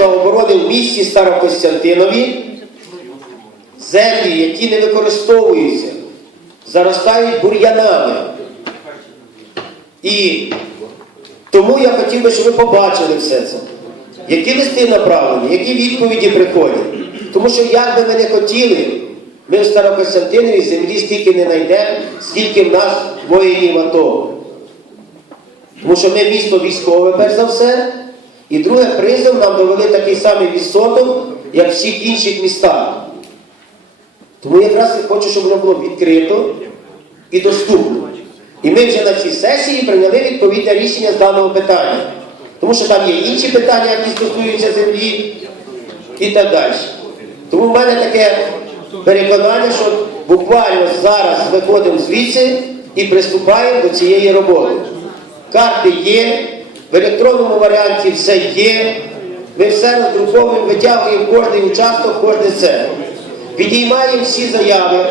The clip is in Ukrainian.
оборони в місті Старокостянтинові землі, які не використовуються, заростають бур'янами. І тому я хотів би, щоб ви побачили все це. Які листи направлені, які відповіді приходять. Тому що як би ми не хотіли, ми в Старокостянтинові землі стільки не знайдемо, скільки в нас воїнів АТО. Тому що ми місто військове, перш за все. І друге, призов нам довели такий самий відсоток, як в всіх інших містах. Тому якраз я хочу, щоб воно було відкрито і доступно. І ми вже на цій сесії прийняли відповідне рішення з даного питання. Тому що там є інші питання, які стосуються землі і так далі. Тому в мене таке переконання, що буквально зараз виходимо звідси і приступаємо до цієї роботи. Карти є, в електронному варіанті все є. Ми все роздруковуємо, витягуємо кожний участок, кожне це. Підіймаємо всі заяви.